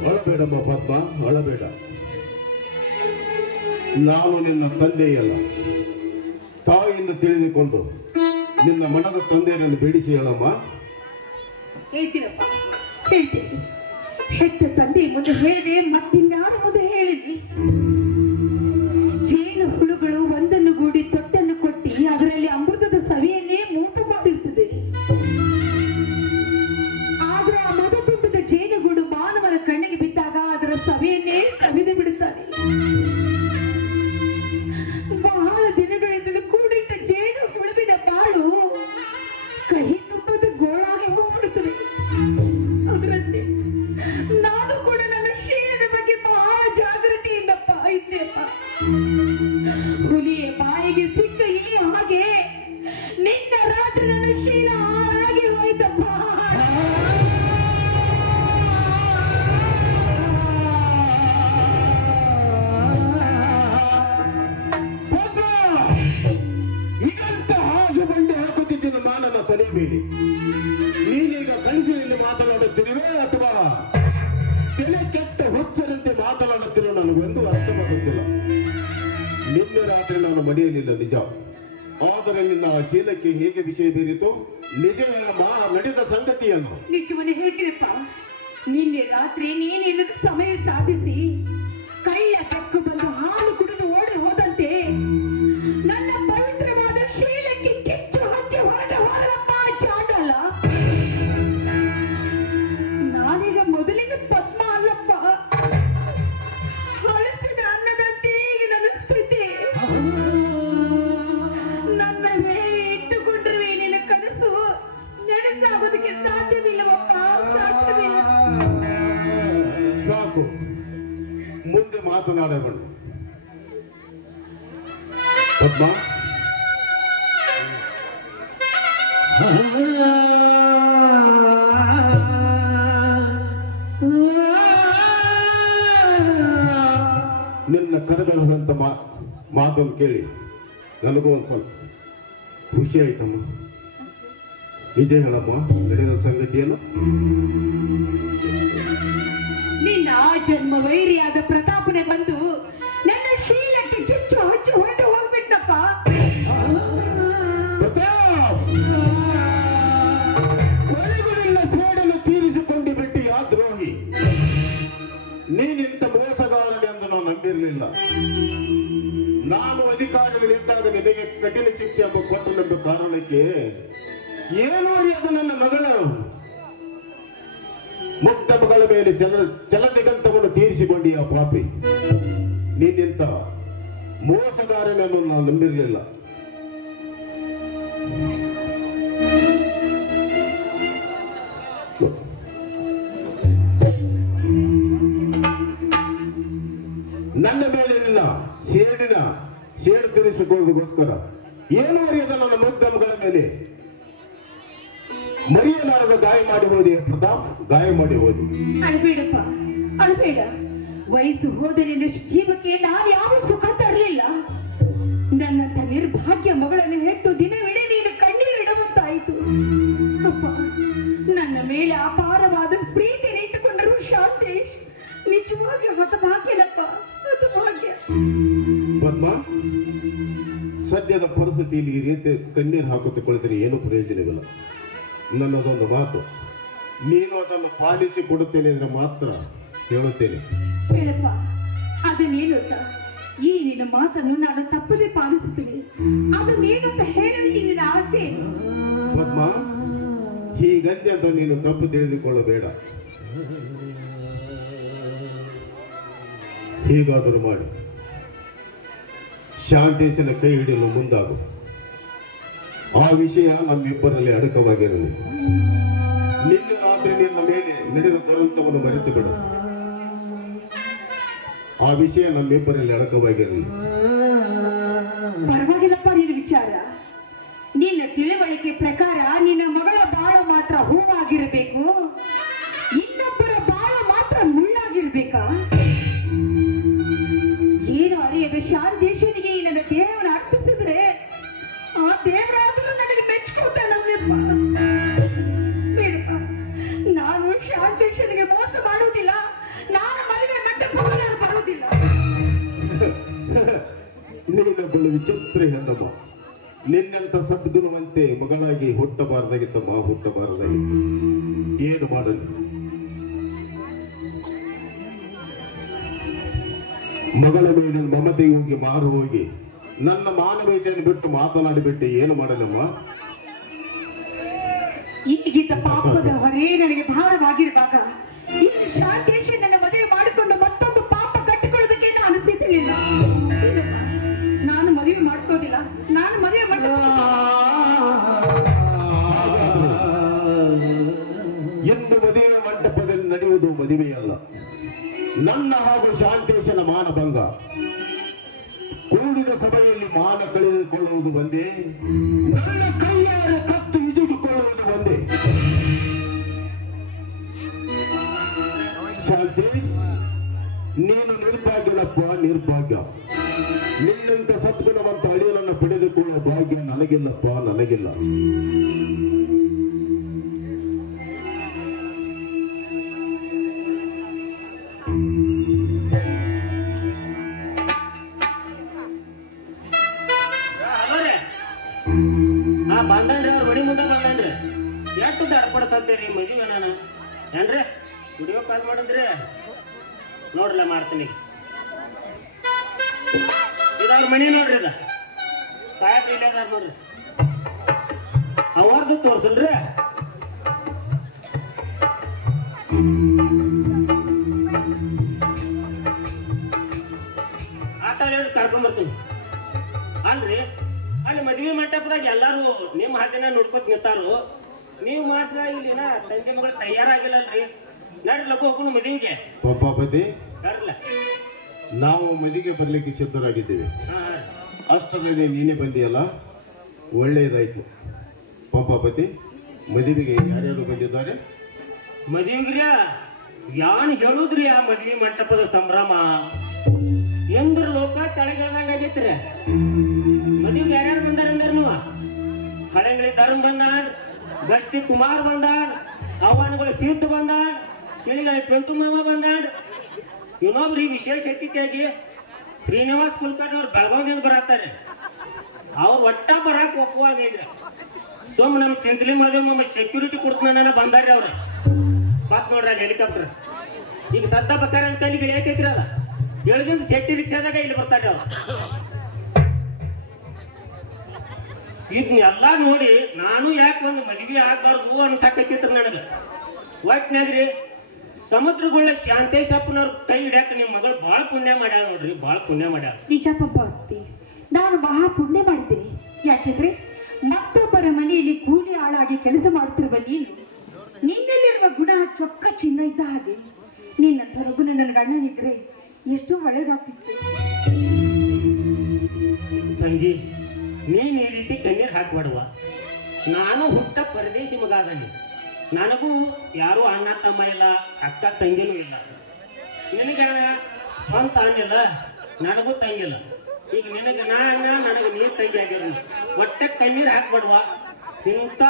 ಅಳಬೇಡಮ್ಮ ಪದ್ಮ, ಅಳಬೇಡ. ನಾನು ನಿನ್ನ ತಂದೆಯಲ್ಲ, ತಾಯಿಯಿಂದ ತಿಳಿದುಕೊಂಡು ನಿನ್ನ ಮನದ ತಂದೆಯನ್ನು ಬೇಡಿಸಿ ಹೇಳಮ್ಮ. ಹೇಳ್ತೀನಪ್ಪ, ಹೇಳ್ತೀನಿ. ಹೆತ್ತ ತಂದೆ ಮುಂದೆ ಹೇಳಿದೆ, ಮತ್ತಿನ್ಯಾರ ಮುಂದೆ ಹೇಳಿದ್ವಿ? ಜೇನು ಹುಳುಗಳು ಒಂದನ್ನು ಗೂಡಿ ತೊಟ್ಟನ್ನು ಕೊಟ್ಟಿ ಅದರಲ್ಲಿ ಅಮೃತದ ಸವಿಯನ್ನೇ ಮೂತ ಮಾಡಿರ್ತದೆ. ಆದ್ರೆ ಆ ಮದ ತುಂಬಿದ ಜೇನುಗೂಡು ಮಾನವನ ಕಣ್ಣಿಗೆ ಬಿದ್ದಾಗ ಅದರ ಸವಿಯನ್ನೇ ಸವಿದು ಬಿಡುತ್ತಾನೆ. ಬಹಳ ದಿನಗಳಿಂದ ಕೂಡಿಟ್ಟ ಜೇನು ಹುಳುವಿನ ಬಾಳು ಕಹಿ ತುಂಬದ ಗೋಳಾಗಿ ಹೋಗ್ಬಿಡುತ್ತದೆ. ಅದರಂತೆ ನಾನು ಕೂಡ ನನ್ನ ಶೀಲದ ಬಗ್ಗೆ ಬಹಳ ಜಾಗೃತಿಯಿಂದಪ್ಪ ಇದ್ದೆಪ್ಪ. ಹುಲಿಯ ಬಾಯಿಗೆ ಸಿಕ್ಕ ಇಲಿ ಹಾಗೆ ನಿನ್ನ ರಾತ್ರಿ ನನ್ನ ಶೀಲ ಹಾಳಾಗಿ ಹೋಯ್ತಪ್ಪ. ಇದಂತ ಹಾಸು ಬಂಡೆ ಹಾಕುತ್ತಿದ್ದಿನ ಮಾನನ ತಲೆ ಮೇಲೆ ನೀನೀಗ ಕನಸಿನಲ್ಲಿ ಮಾತನಾಡುತ್ತಿರುವೆ ಅಥವಾ ತಲೆ ಕೆಟ್ಟ ಹುಚ್ಚರಂತೆ ಮಾತನಾಡುತ್ತಿರೋ ನನಗೊಂದು ಅರ್ಥವಾಗುತ್ತಿಲ್ಲ. ನಿನ್ನೆ ರಾತ್ರಿ ನಾನು ಮನೆಯಲ್ಲಿಲ್ಲ ನಿಜ, ಆದರೆ ನಿನ್ನ ಆ ಶೀಲಕ್ಕೆ ಹೇಗೆ ವಿಷಯ ಬೀರಿತು? ನಿಜ ನಡೆದ ಸಂಗತಿಯನ್ನು ನಿಜವನ್ನೇ ಹೇಳ್ತೀರಪ್ಪ. ನಿನ್ನೆ ರಾತ್ರಿ ನೀನಿಲ್ಲದ ಸಮಯ ಸಾಧಿಸಿ ಕಳ್ಳ ಬೆಕ್ಕು ಬಂದು ಹಾಲು ಕುಡಿದು ಓಡಿ ಹೋದಂತೆ ನನ್ನ ಪವಿತ್ರವಾದ ಶೀಲಕ್ಕೆ ಕಿಚ್ಚು ಹಚ್ಚಿ ಹೊರಟ ಹೋದರಪ್ಪ ಚಾಂಡಾಲ. ನಾನೀಗ ಮೊದಲಿನ ಪದ್ಮ ಅಲ್ಲಪ್ಪ. ಹಳಸಿದ ಅನ್ನದಂತೆ ಈಗ ನನ್ನ ಸ್ಥಿತಿ. ನನ್ನ ಮೇಲೆ ಇಟ್ಟುಕೊಂಡ್ರೆ ನಿನ್ನ ಕನಸು ನೆನಸಾಗೋದಕ್ಕೆ ಸಾಧ್ಯವಿಲ್ಲವಪ್ಪ, ಸಾಧ್ಯವಿಲ್ಲ. ಸಾಕು, ಮುಂದೆ ಮಾತನಾಡಬೇಡ. ಪದ್ಮ, ನಿನ್ನ ಕರೆದಳದಂತ ಮಾತನ್ನು ಕೇಳಿ ನನಗೂ ಒಂದು ಸ್ವಲ್ಪ ಖುಷಿ ಆಯ್ತಮ್ಮ. ನಿಜ ಹೇಳಮ್ಮ, ನಡೆದ ಸಂಗತಿಯನ್ನು. ನಿನ್ನ ಆ ಜನ್ಮ ವೈರಿಯಾದ ಪ್ರತಾಪನೆ ಬಂದು ನನ್ನ ಶೀಲಕ್ಕೆ ಕಿಚ್ಚು ಹಚ್ಚಿ ಹೊರಟು ಹೋಗ್ಬಿಟ್ಟಪ್ಪ. ಕೊನೆಗುಳಿಲ್ಲ ಸೇಡಲು ತೀರಿಸಿಕೊಂಡು ಬಿಟ್ಟು ಆ ದ್ರೋಹಿ. ನೀನಿಂತ ಮೋಸಗಾರನೆಂದು ನಾನು ನಂಬಿರಲಿಲ್ಲ. ನಾನು ಅಧಿಕಾರದಲ್ಲಿದ್ದಾಗ ನಿನಗೆ ಕಠಿಣ ಶಿಕ್ಷೆ ಕೊಟ್ಟನೆಂಬ ಕಾರಣಕ್ಕೆ ಏನು ಅರಿಯದ ನನ್ನ ಮಗಳು ಮುಗ್ಧ ಮಗಳ ಮೇಲೆ ಚಲದಿಗಂತವನ್ನು ತೀರಿಸಿಕೊಂಡಿಯ ಪಾಪಿ. ನೀನಿಂತ ಮೋಸಗಾರನೆಂದು ನಾನು ನಂಬಿರಲಿಲ್ಲ. ನನ್ನ ಮೇಲೆ ನಿನ್ನ ಸೇಡು ತೀರಿಸಿಕೊಳ್ಳೋದಕ್ಕೋಸ್ಕರ ಏನು ಅರಿಯದ ನನ್ನ ಮುಗ್ಧಮಗಳ ಮೇಲೆ ಮರೆಯಲಾರದ ಗಾಯ ಮಾಡಿ ಹೋದಿ ಪ್ರತಾಪ್, ಗಾಯ ಮಾಡಿ ಹೋದಿ. ಅಳ್ಬೇಡಪ್ಪ, ಅಳ್ಬೇಡ. ವಯಸ್ಸು ಹೋದ ನಿನ್ನ ಜೀವಕ್ಕೆ ನಾನು ಯಾವ ಸುಖ ತರಲಿಲ್ಲ. ನನ್ನಂತ ನಿರ್ಭಾಗ್ಯ ಮಗಳನ್ನು ಹೆತ್ತು ದಿನವಿಡೀ ನೀನು ಕಣ್ಣೀರಿಡುವಂತಾಯಿತು. ಅಪ್ಪ, ನನ್ನ ಮೇಲೆ ಅಪಾರವಾದ ಪ್ರೀತಿ ನಿಂತುಕೊಂಡರು ಶಾಂತೇಶ್ ನಿಜವಾಗಿ ಹತಭಾಗ್ಯನಪ್ಪ, ಹತಭಾಗ್ಯ. ಪದ್ಮ, ಸದ್ಯದ ಪರಿಸ್ಥಿತಿಯಲ್ಲಿ ಈ ರೀತಿ ಕಣ್ಣೀರು ಹಾಕುತ್ತಾ ಕುಳಿತರೆ ಏನು ಪ್ರಯೋಜನವಿಲ್ಲ. ನನ್ನದೊಂದು ಮಾತು, ನೀನು ಅದನ್ನು ಪಾಲಿಸಿ ಕೊಡುತ್ತೇನೆ ಅಂದರೆ ಮಾತ್ರ ಹೇಳುತ್ತೇನೆ. ಹೇಳಪ್ಪ, ಅದನ್ನೇನು ಅಂತ ಈ ನಿನ್ನ ಮಾತನ್ನು ನಾನು ತಪ್ಪದೆ ಪಾಲಿಸುತ್ತೇನೆ. ಅದನ್ನೇನು ಅಂತ ಹೇಳಲು ನಿನ್ನ ಆಸೆ ಏನು? ಪದ್ಮ, ಹೀಗಂತೆ ಅಂತ ನೀನು ತಪ್ಪು ತಿಳಿದುಕೊಳ್ಳಬೇಡ. ಹೀಗಾದರೂ ಮಾಡಿ ಶಾಂತೇಶನ ಕೈ ಹಿಡಿಯಲು ಮುಂದಾಗು. ಆ ವಿಷಯ ನಮ್ಮಿಬ್ಬರಲ್ಲಿ ಅಡಕವಾಗಿರಲಿ. ನಿನ್ನೆ ರಾತ್ರಿ ನಿನ್ನ ಮೇಲೆ ನಡೆದ ದುರಂತವನ್ನು ಮರೆತು ಬಿಡು. ಆ ವಿಷಯ ನಮ್ಮಿಬ್ಬರಲ್ಲಿ ಅಡಕವಾಗಿರಲಿ. ಪರವಾಗಿಲ್ಲಪ್ಪ ನಿನ್ನ ವಿಚಾರ. ನಿನ್ನ ತಿಳುವಳಿಕೆ ಪ್ರಕಾರ ನಿನ್ನ ಮಗಳ ಬಾಳ ಮಾತ್ರ ಹೂವಾಗಿರಬೇಕು, ಇನ್ನೊಬ್ಬರ ಬಾಳ ಮಾತ್ರ ಮುಳ್ಳಾಗಿರ್ಬೇಕಾ? ಏನು ಅರಿಯದ ಶಾಂತೇಶನಿಗೆ ಈ ನನ್ನ ದೇಹವನ್ನು ಅರ್ಪಿಸಿದ್ರೆ ಆ ದೇವರಾದರೂ ನನಗೆ ಮೆಚ್ಚಿಕೊಳ್ತಾನಪ್ಪ. ನಾನು ಶಾಂತೇಶನಿಗೆ ಮೋಸ ಮಾಡುವುದಿಲ್ಲ, ನಾನು ಮದುವೆ ಮಂಟಪವನ್ನು ಮಾಡುವುದಿಲ್ಲ. ನೀನೊಬ್ಬಳು ವಿಚಿತ್ರ ಹೆಣ್ಣಮ್ಮ. ನಿನ್ನಂತ ಸದ್ಗುಣವಂತೆ ಮಗಳಾಗಿ ಹುಟ್ಟಬಾರದಾಗಿತ್ತಮ್ಮ, ಹುಟ್ಟಬಾರದಾಗಿತ್ತು. ಏನು ಮಾಡಲಿ? ಮಗಳ ಮೇಲೆ ಮಮತೆಗೆ ಹೋಗಿ ಮಾರು ಹೋಗಿ ನನ್ನ ಮಾನವೀಯತೆಯನ್ನು ಬಿಟ್ಟು ಮಾತನಾಡಿಬಿಟ್ಟೆ. ಏನು ಮಾಡಲಮ್ಮ? ಈಗಿದ್ದ ಪಾಪದ ಹೊರೆ ನನಗೆ ಭಾರವಾಗಿರುವಾಗ ಇಲ್ಲಿ ಶಾಂತೇಶ ನನ್ನ ಮದುವೆ ಮಾಡಿಕೊಂಡು ಮತ್ತೊಂದು ಪಾಪ ಕಟ್ಟಿಕೊಳ್ಳೋದಕ್ಕೆ ನಾನು ಸಿದ್ಧಲಿಲ್ಲ. ನಾನು ಮದುವೆ ಮಾಡ್ಕೋದಿಲ್ಲ, ನಾನು ಮದುವೆ ಎಂದು ಮದುವೆ ಮಂಟಪದಲ್ಲಿ ನಡೆಯುವುದು ಮದುವೆಯಲ್ಲ, ನನ್ನ ಹಾಗೂ ಶಾಂತೇಶನ ಮಾನಭಂಗ. ಕೂಡಿದ ಸಭೆಯಲ್ಲಿ ಮಾನ ಕಳೆದುಕೊಳ್ಳುವುದು ಒಂದೇ, ನನ್ನ ಕೈಯಾರ ಕತ್ತು ಇಜಿದುಕೊಳ್ಳುವುದು ಒಂದೇ. ಶಾಂತೇಶ್, ನೀನು ನಿರ್ಭಾಗ್ಯನಪ್ಪ, ನಿರ್ಭಾಗ್ಯ. ನಿನ್ನಂತ ಸದ್ಗುಣವಂತ ಅಳಿಯನನ್ನು ಪಡೆದುಕೊಳ್ಳುವ ಭಾಗ್ಯ ನನಗಿಲ್ಲಪ್ಪ, ನನಗಿಲ್ಲ. ಬಂದನ್ರಿ ಅವ್ರು ಮಡಿ ಮುಂದೆ ಬಂದನ್ರಿ. ಎಷ್ಟು ದಡಪಡಿಸಂತೀರಿ ಮದುವೆ ನಾನು ಏನ್ರಿ? ವಿಡಿಯೋ ಕಾಲ್ ಮಾಡಿದ್ರಿ ನೋಡ್ರಲ್ಲ, ಮಾಡ್ತೀನಿ. ಇದ್ರ ಮನಿ ನೋಡ್ರಿ, ಅದ ಸಾಯತ್ ಇಲ್ಲ ಅದಾರ ನೋಡ್ರಿ. ಅವ್ರದ್ದು ತೋರ್ಸಲ್ರಿ. ಆಟ ಕರ್ಕೊಂಡ್ ಬರ್ತೀನಿ. ಅಲ್ರಿ, ಅಲ್ಲಿ ಮದ್ವೆ ಮಂಟಪದಾಗ ಎಲ್ಲಾರು ನಿಮ್ಮ ಹಾದಿನ ನೋಡ್ಕೊತ ನಿಂತಾರು, ನೀವು ಮಾತ್ರ ಇಲ್ಲಿನ ತಂದೆ ಮಗಳು ತಯಾರಾಗಿಲ್ಲಲ್ರಿ. ನಡ್ರಿ ಲಘು ಹೋಗೋಣ ಮದುವೆಗೆ. ಪಂಪಾಪತಿ, ಬರ್ಲ. ನಾವು ಮದುವೆಗೆ ಬರ್ಲಿಕ್ಕೆ ಸಿದ್ಧರಾಗಿದ್ದೇವೆ. ಹಾ, ಅಷ್ಟರಲ್ಲಿ ನೀನೇ ಬಂದಿಯಲ್ಲ, ಒಳ್ಳೆಯದಾಯ್ತು. ಪಂಪಾಪತಿ, ಮದುವೆಗೆ ಯಾರ್ಯಾರು ಬಂದಿದ್ದಾರೆ? ಮದುವೆಗ್ರಿ ಯಾನ್ ಹೇಳುದ್ರಿ, ಆ ಮದ್ವಿ ಮಂಟಪದ ಸಂಭ್ರಮ ಎಂದ್ರ ಲೋಕ ಕೆಳಗಿಳ್ದಂಗ ಆಗೈತ್ರಿ. ಮದುವೆಗೆ ಯಾರ್ಯಾರು ಬಂದಾರ ಅಂದ್ರೆ ನೀವು? ಹಳೆಂಗಳಿ ಧರ್ಮ ಬಂದಾನ್, ಗಟ್ಟಿ ಕುಮಾರ್ ಬಂದಾನ್, ಅವನ್ಗಳು ಸಿದ್ಧ ಬಂದಾನ್, ತಿಳಿಗಳಿ ಪೆಂಟು ಮಾಮ ಬಂದಾನ್. ಇನ್ನೊಬ್ರು ಈ ವಿಶೇಷ ಅತಿಥಿಯಾಗಿ ಶ್ರೀನಿವಾಸ್ ಕುಲಕರ್ಣಿ ಅವ್ರು ಬೆಳಗಾವಿಯಿಂದ ಬರತ್ತಾರೆ. ಅವ್ರು ಒಟ್ಟ ಬರಾಕ್ ಒಪ್ಪುವಾಗಿದ್ರೆ ಸುಮ್ ನಮ್ ಚಿಂತಲಿ ಮದುವೆ ಸೆಕ್ಯೂರಿಟಿ ಕೊಡ್ತಾನ ಬಂದಾರ್ರಿ ಅವ್ರು. ಬಾತ್ ನೋಡ್ರಿ ಅಲ್ಲಿ ಹೆಲಿಕಾಪ್ಟರ್ ಈಗ ಸದ್ದ ಬರ್ತಾರೆ ಅಂತ ಇಲ್ಲಿ ಯಾಕೈತಿರಲ್ಲ, ಎಳ್ದಿಂದ ಶೆಟ್ಟಿ ರಿಕ್ಷಾದಾಗ ಇಲ್ಲಿ ಬರ್ತಾರೆ ಅವ್ರು. ಇದನ್ನೆಲ್ಲ ನೋಡಿ ನಾನು ಯಾಕೆ ಒಂದು ಮದುವೆ ಆಗ್ಬಾರ್ದು ಅನ್ಸಾಕೈತಿತ್ರ ನನಗೆ. ಒಟ್ನಾಗ್ರಿ ಸಮುದ್ರಗುಳ್ಳ ಶಾಂತೇಶಪ್ಪನವ್ರ ಕೈ ಹಿಡ್ಯಾಕ ನಿಮ್ಮ ಮಗಳು ಬಾಳ ಪುಣ್ಯ ಮಾಡ್ಯಾಳ ನೋಡ್ರಿ, ಬಾಳ ಪುಣ್ಯ ಮಾಡ್ಯಾಳ. ನಿಜ ಪಂಪಾವತಿ, ನಾನು ಮಹಾ ಪುಣ್ಯ ಮಾಡಿದ್ದೀನಿ. ಯಾಕೆಂದ್ರೆ ಮತ್ತೊಬ್ಬರ ಮನೆಯಲ್ಲಿ ಕೂಲಿ ಆಳಾಗಿ ಕೆಲಸ ಮಾಡುತ್ತಿರುವ ನೀನು, ನಿನ್ನಲ್ಲಿರುವ ಗುಣ ಚೊಕ್ಕ ಚಿನ್ನ ಇದ್ದ ಹಾಗೆ. ನಿನ್ನಂಥ ರಘುನ ನನ್ನ ಗಂಡನಿದ್ರೆ ಎಷ್ಟೋ ಒಳ್ಳೇದಾಗ್ತಿತ್ತು. ತಂಗಿ, ನೀನ್ ಈ ರೀತಿ ಕಣ್ಣೀರ್ ಹಾಕ್ಬಾಡುವ. ನಾನು ಹುಟ್ಟ ಪರದೇಶಿ ಮಗ ಅದನ್ನಿ. ನನಗೂ ಯಾರು ಅಣ್ಣ ತಮ್ಮ ಇಲ್ಲ, ಅಕ್ಕ ತಂಗಿನೂ ಇಲ್ಲ. ನಿನಗೆ ಸ್ವಂತ ಅಣ್ಣಿಲ್ಲ, ನನಗೂ ತಂಗಿಲ್ಲ. ಈಗ ನಿನಗೆ ನಾ ಅಣ್ಣ, ನನಗೆ ನೀರು ತಂಗಿ ಆಗಿರ. ಒಟ್ಟೆ ಕಣ್ಣೀರ್ ಹಾಕ್ಬಾಡುವ. ಇಂಥ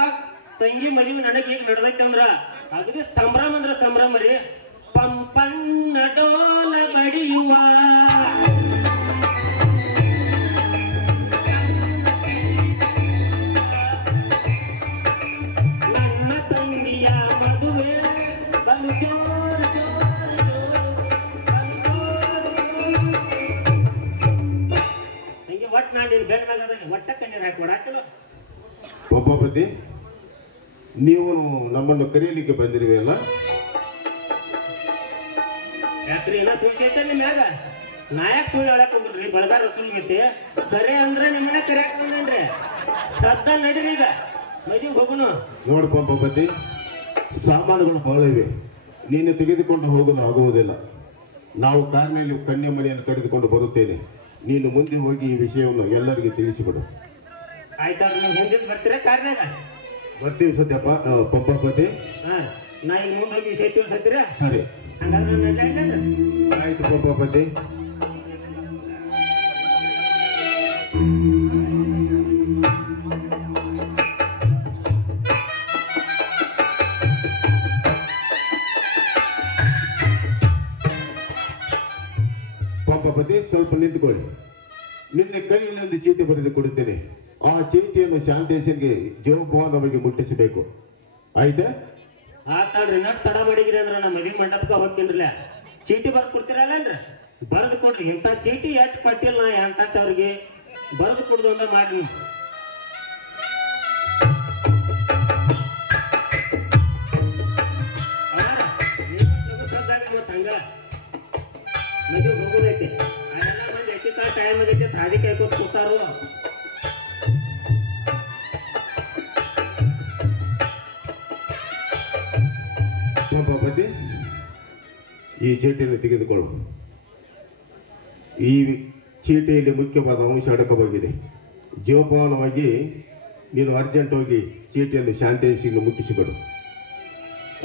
ತಂಗಿ ಮದುವೆ ನನಗೆ ಈಗ ನಡೆದೈತೆ ಅಂದ್ರ ಅಗದಿ ಸಂಭ್ರಮ ಅಂದ್ರ ಸಂಭ್ರಮ ರೀ. ಪಂಪಣ್ಣ ಡೋಲ ಬಡಿಯುವ ಕೊಡಾಕಿಲ್ಲ. ಪಂಪಾಪತಿ, ನೀವು ನಮ್ಮನ್ನು ಕರೆಯಲಿಕ್ಕೆ ಬಂದಿರುವೆಯಲ್ಲ? ಯಾಕ್ರಿ ಏನೋ ಖುಷಿ ಐತೆ ನಿಮ್ಮ ಮ್ಯಾಗ? ನಾಯಕ್ ಸುಳ್ಳು ಹೇಳಕ್ ಹೋಗ್ಬಿಡ್ರಿ, ಬಳಗಾರ ರಸೂಲ್ ಗತಿ ಕರೆ ಅಂದ್ರೆ ನಿಮ್ಮನೆ ಕರೆಯಾಕ್ ಬಂದೇನ್ರಿ. ಸದ್ದ ನಡೀರಿ ಈಗ ಮದುವೆ ಹೋಗುನು. ನೋಡು ಪಂಪಾಪತಿ, ಸಾಮಾನುಗಳು ಬಹಳ ಇವೆ, ನೀನು ತೆಗೆದುಕೊಂಡು ಹೋಗಲು ಆಗುವುದಿಲ್ಲ. ನಾವು ಕಾರ್ನಲ್ಲಿ ಕನ್ಯಾ ಮನೆಯನ್ನು ಕರೆದುಕೊಂಡು ಬರುತ್ತೇನೆ. ನೀನು ಮುಂದೆ ಹೋಗಿ ಈ ವಿಷಯವನ್ನು ಎಲ್ಲರಿಗೂ ತಿಳಿಸಿಕೊಡು. ಆಯ್ತಾಡ್ರಿ, ನೀವು ಹಿಂದಿನ ಬರ್ತೀರಾ ಕಾರ್ನಾಗ? ಬರ್ತೀವಿ ಸತ್ಯಪ್ಪ. ಪಂಪಾಪತಿ, ಹಾ, ನಾ ಇಲ್ಲಿ ಮುಂದೆ ಹೋಗಿ ವಿಷಯ ತಿಳಿಸತ್ತೀರಾ? ಸರಿ ಹಂಗಾದ್ರೆ ನಾನು ನಡ್ಲಾಗ್ತೇನೆ. ಆಯ್ತು ಪಂಪಾಪತಿ. ಪಂಪಾಪತಿ, ಸ್ವಲ್ಪ ನಿಂತುಕೊಳ್ಳಿ. ನಿನ್ನ ಕೈಯಲ್ಲಿ ಒಂದು ಚೀಟಿ ಬರೆದು ಕೊಡುತ್ತೇನೆ. ಆ ಚೀಟಿಯನ್ನು ಶಾಂತೇಶನ್ಗೆ ಜೋಪಾನ ನಮಗೆ ಮುಟ್ಟಿಸಬೇಕು. ಆಯ್ತಾ? ಆತಾಡ್ರಿ, ನಟ್ ತಡ ಮಾಡಿದ್ರಿ ಅಂದ್ರೆ ನಮ್ಮ ಮದುವೆ ಮಂಟಪಕ್ಕೆ ಹೋಗ್ತೀನಿರಲ್ಲ. ಚೀಟಿ ಬರ್ದು ಕೊಡ್ತೀರಲ್ಲನ್ರಿ? ಬರೆದು ಕೊಡ್ರಿ. ಇಂಥ ಚೀಟಿ ಎಷ್ಟು ಕೊಟ್ಟಿಲ್ಲ ನಾ ಎಂತವ್ರಿಗೆ ಬರೆದು ಕೊಡ್ದು ಅಂತ ಮಾಡ್ರಿ. ಹಂಗ ಮದುವೆ ಹೋಗೋದೈತಿ. ಅದೆಲ್ಲ ಮಂದಿ ಎಷ್ಟಿ ಕಾಲ ಟೈಮ್ ಆಗೈತಿ, ಹಾದಿ ಕಾಯ್ಕೋತ ಕೂತಾರು. ಪಂಪಾಪತಿ, ಈ ಚೀಟಿಯನ್ನು ತೆಗೆದುಕೊಳ್ಳು. ಈ ಚೀಟಿಯಲ್ಲಿ ಮುಖ್ಯವಾದ ಅಂಶ ಅಡಕವಾಗಿದೆ. ಜೋಪಾನವಾಗಿ ನೀನು ಅರ್ಜೆಂಟ್ ಹೋಗಿ ಚೀಟಿಯನ್ನು ಶಾಂತೇಶಿಗೆ ಮುಟ್ಟಿಸಿಕೊಡು.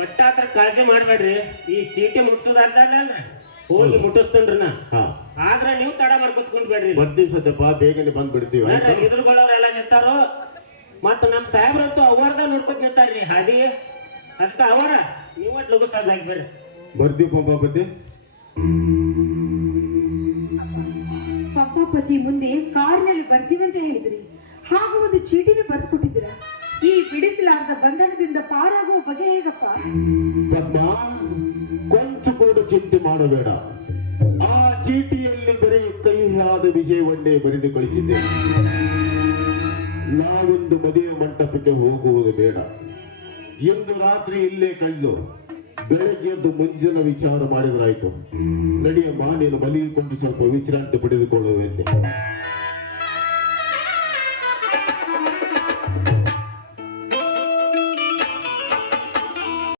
ಒಟ್ಟಾತ್ರ ಕಾಳಜಿ ಮಾಡ್ಬೇಡ್ರಿ. ಈ ಚೀಟಿ ಮುಟ್ಸೋದಾರ್ದಲ್ಲ ಹೋಗಿ ಮುಟ್ಟಿಸ್ತೇನ್ರಿ ನಾ. ಹಾ, ಆದ್ರ ನೀವು ತಡ ಮಾಡ್ಕೊತ್ಕೊಂಡ್ ಬೇಡ್ರಿ. ಬರ್ತೀವಿ ಸತ್ಯಪ್ಪ, ಬೇಗನೆ ಬಂದ್ಬಿಡ್ತೀವಿ. ಆಯ್ತಾ? ಎದುರುಗಳವ್ರೆಲ್ಲ ನಿಂತಾರು. ಮತ್ತ ನಮ್ ಸಾಹೇಬ್ರಂತೂ ಅವರ್ದ ನೋಡ್ಕೊತ ನಿಂತಾರ್ರಿ ಹಾದಿ. ಅದಕ್ಕ ಅವರ ನೀವು ಲಘು ಸಾಧ್ಯ ಆಗ್ಬೇಡ್ರಿ. ಬರ್ತೀವಿ ಪಂಪಾಪತಿ. ಪಂಪಾಪತಿ ಮುಂದೆ ಕಾರ್ನಲ್ಲಿ ಬರ್ತೀವಂತ ಹೇಳಿದ್ರಿ, ಹಾಗೂ ಒಂದು ಚೀಟಿನ ಬರ್ದು ಕೊಟ್ಟಿದ್ದೀರಾ. ಈ ಬಿಡಿಸಲಾರದ ಬಂಧನದಿಂದ ಪಾರಾಗುವ ಬಗೆ ಹೇಗಪ್ಪ? ಪದ್ಮ, ಕೊಂಚ ಕೂಡ ಚಿಂತೆ ಮಾಡಬೇಡ. ಆ ಚೀಟಿಯಲ್ಲಿ ಬರೀ ಕಹಿಯಾದ ವಿಷಯವನ್ನೇ ಬರೆದು ಕಳಿಸಿದ್ದೇನೆ. ನಾವೊಂದು ಮದುವೆ ಮಂಟಪಕ್ಕೆ ಹೋಗುವುದು ಬೇಡ. ಇಂದು ರಾತ್ರಿ ಇಲ್ಲೇ ಕಳೆದು ಬೆಳಗ್ಗೆ ಎದ್ದು ಮುಂಜಿನ ವಿಚಾರ ಮಾಡಿದ್ರಾಯ್ತು. ನಡೆಯಮ್ಮ, ನೀನು ಮಲಗಿಕೊಂಡು ಸ್ವಲ್ಪ ವಿಶ್ರಾಂತಿ ಪಡೆದುಕೊಳ್ಳುವಂತೆ.